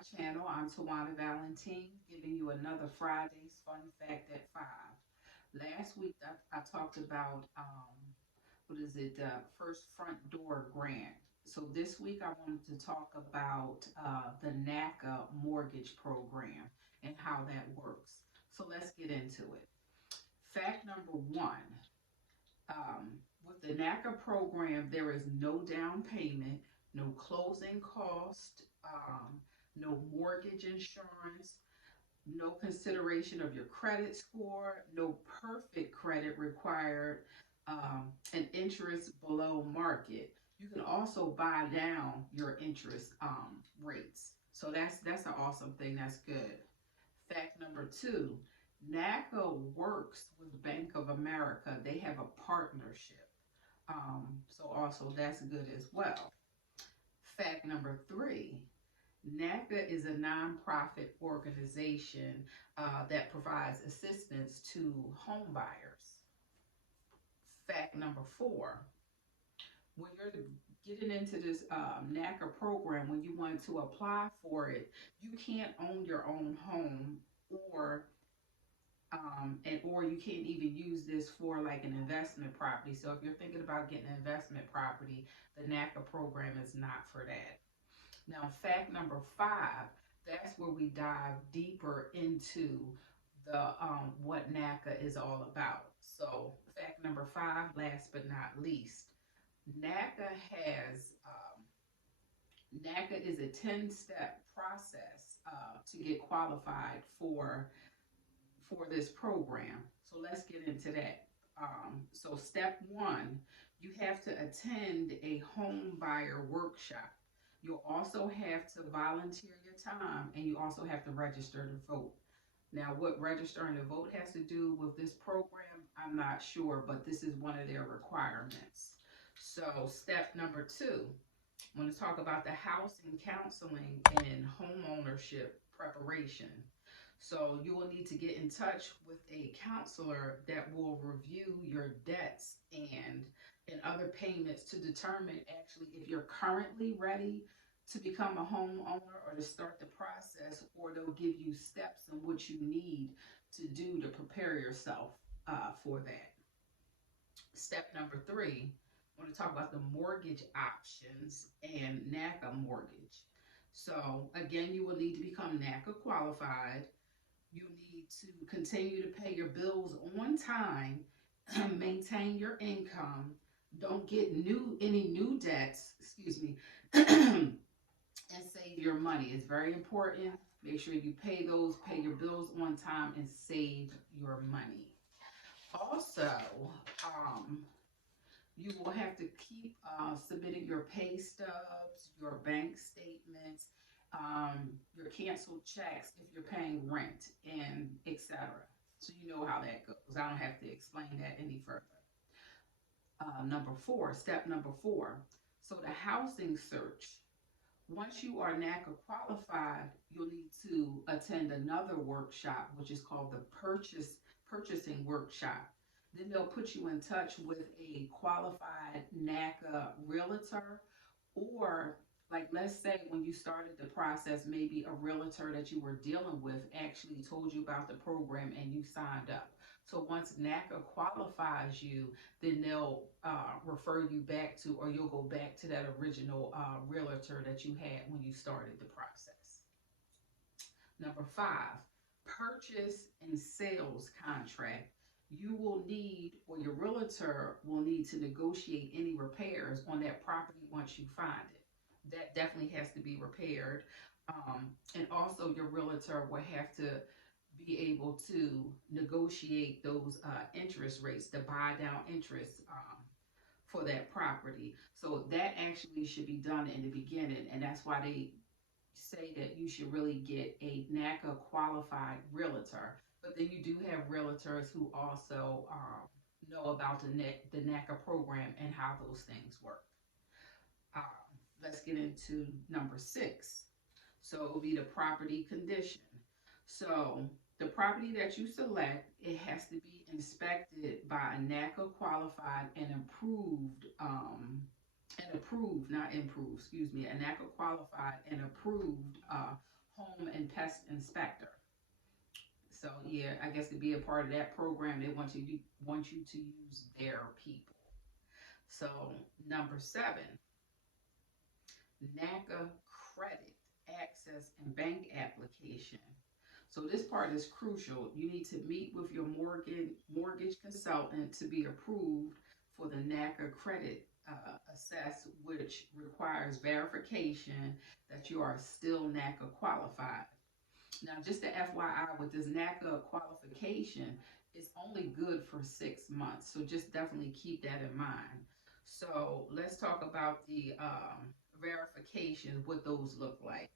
channel. I'm Tawana.Valentin, giving you another Friday's Fun Fact at 5. Last week I talked about, first front door grant. So this week I wanted to talk about the NACA Mortgage Program and how that works. So let's get into it. Fact number one, with the NACA program, there is no down payment, no closing cost, no mortgage insurance, no consideration of your credit score, no perfect credit required, and interest below market. You can also buy down your interest rates. So that's an awesome thing. That's good. Fact number two, NACA works with Bank of America. They have a partnership. So also that's good as well. Fact number three, NACA is a nonprofit organization that provides assistance to home buyers. Fact number four, when you're getting into this NACA program, when you want to apply for it, you can't own your own home or or you can't even use this for like an investment property. So if you're thinking about getting an investment property, the NACA program is not for that. Now, fact number five, that's where we dive deeper into the what NACA is all about. So, fact number five, last but not least, NACA has NACA is a 10-step process to get qualified for this program. So let's get into that. So step one, you have to attend a home buyer workshop. You'll also have to volunteer your time and you also have to register to vote. Now, what registering to vote has to do with this program, I'm not sure, but this is one of their requirements. So, step number two, I want to talk about the housing counseling and home ownership preparation. So you will need to get in touch with a counselor that will review your debts and other payments to determine actually if you're currently ready to become a homeowner or to start the process, or they'll give you steps on what you need to do to prepare yourself for that. Step number three, I want to talk about the mortgage options and NACA mortgage. So, again, you will need to become NACA qualified. You need to continue to pay your bills on time, maintain your income, don't get any new debts, excuse me, and save your money. It's very important. Make sure you pay your bills on time, and save your money. Also, um, you will have to keep submitting your pay stubs, your bank statements, your canceled checks if you're paying rent, and etc. So you know how that goes. I don't have to explain that any further. Step number four. So the housing search. Once you are NACA qualified, you'll need to attend another workshop, which is called the purchasing workshop. Then they'll put you in touch with a qualified NACA realtor, or like let's say when you started the process, maybe a realtor that you were dealing with actually told you about the program and you signed up. So once NACA qualifies you, then they'll refer you back to, or you'll go back to that original realtor that you had when you started the process. Number five, purchase and sales contract. You will need, or your realtor will need to negotiate any repairs on that property once you find it. That definitely has to be repaired. And also, your realtor will have to be able to negotiate those interest rates, the buy down interest for that property. So that actually should be done in the beginning, and that's why they say that you should really get a NACA qualified realtor. But then you do have realtors who also know about the NACA program and how those things work. Um, let's get into number six. So it will be the property condition. So the property that you select, it has to be inspected by a NACA qualified and approved, not improved, excuse me, a NACA qualified and approved home and pest inspector. So yeah, I guess to be a part of that program, they want you to use their people. So number 7, NACA credit access and bank application. So this part is crucial. You need to meet with your mortgage consultant to be approved for the NACA credit assess, which requires verification that you are still NACA qualified. Now, just the FYI, with this NACA qualification, it's only good for 6 months. So just definitely keep that in mind. So let's talk about the verifications, what those look like.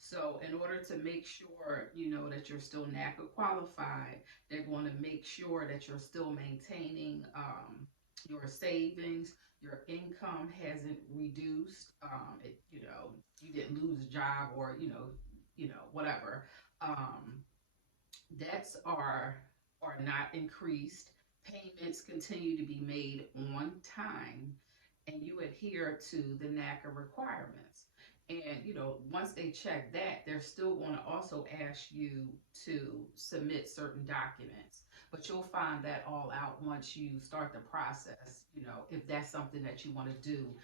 So in order to make sure, that you're still NACA qualified, they're going to make sure that you're still maintaining your savings, your income hasn't reduced, you didn't lose a job or, whatever. Um, debts are not increased, payments continue to be made on time, and you adhere to the NACA requirements. And once they check that, they're still going to also ask you to submit certain documents. But you'll find that all out once you start the process, if that's something that you want to do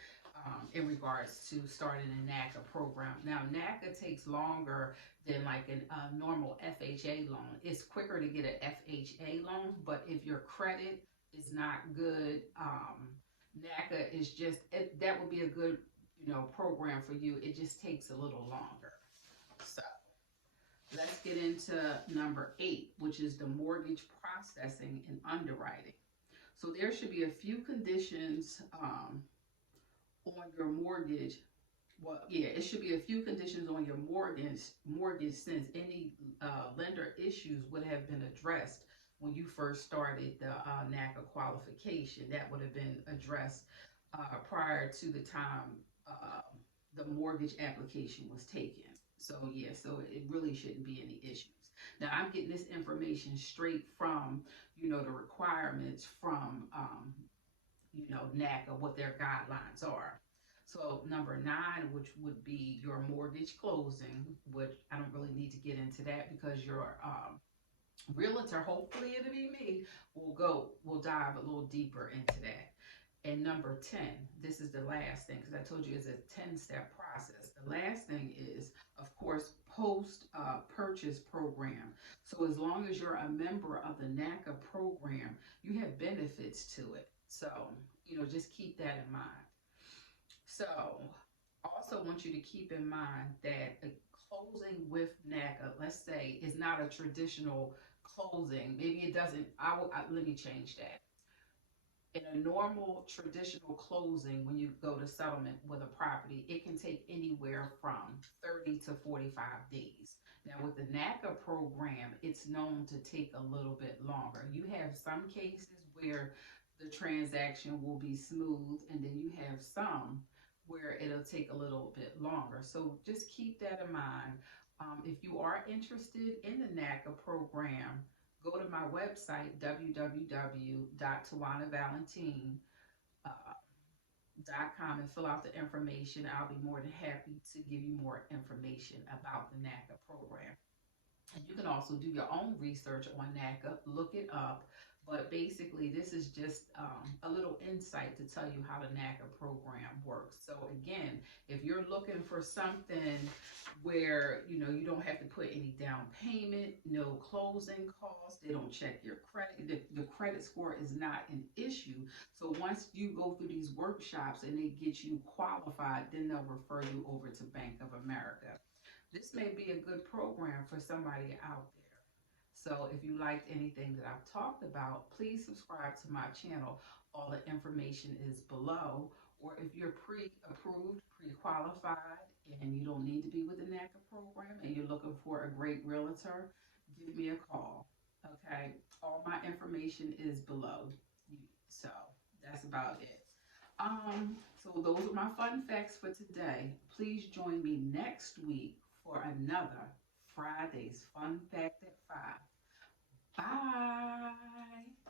in regards to starting a NACA program. Now, NACA takes longer than like a normal FHA loan. It's quicker to get an FHA loan, but if your credit is not good, NACA is that would be a good program for you. It just takes a little longer. So let's get into number 8, which is the mortgage processing and underwriting. So there should be a few conditions on your mortgage. Well, yeah, it should be a few conditions on your mortgage since any lender issues would have been addressed when you first started the NACA qualification. That would have been addressed prior to the time the mortgage application was taken. So yeah, so it really shouldn't be any issues. Now I'm getting this information straight from, the requirements from, NACA, what their guidelines are. So number 9, which would be your mortgage closing, which I don't really need to get into that because your realtor, hopefully it'll be me, will dive a little deeper into that. And number 10, this is the last thing, because I told you it's a 10-step process. The last thing is, of course, post-purchase program. So as long as you're a member of the NACA program, you have benefits to it. So, just keep that in mind. So, also want you to keep in mind that a closing with NACA, let's say, is not a traditional closing. Maybe it doesn't, let me change that. In a normal traditional closing, when you go to settlement with a property, it can take anywhere from 30 to 45 days. Now with the NACA program, it's known to take a little bit longer. You have some cases where the transaction will be smooth, and then you have some where it'll take a little bit longer. So just keep that in mind. If you are interested in the NACA program, go to my website, www.tawana.valentin.com, and fill out the information. I'll be more than happy to give you more information about the NACA program. And you can also do your own research on NACA, look it up. But basically, this is just a little insight to tell you how the NACA program works. So again, if you're looking for something where, you don't have to put any down payment, no closing costs, they don't check your credit, the credit score is not an issue. So once you go through these workshops and they get you qualified, then they'll refer you over to Bank of America. This may be a good program for somebody out there. So if you liked anything that I've talked about, please subscribe to my channel. All the information is below. Or if you're pre-approved, pre-qualified, and you don't need to be with the NACA program, and you're looking for a great realtor, give me a call. Okay? All my information is below. So that's about it. So those are my fun facts for today. Please join me next week for another Friday's Fun Fact at 5. Bye.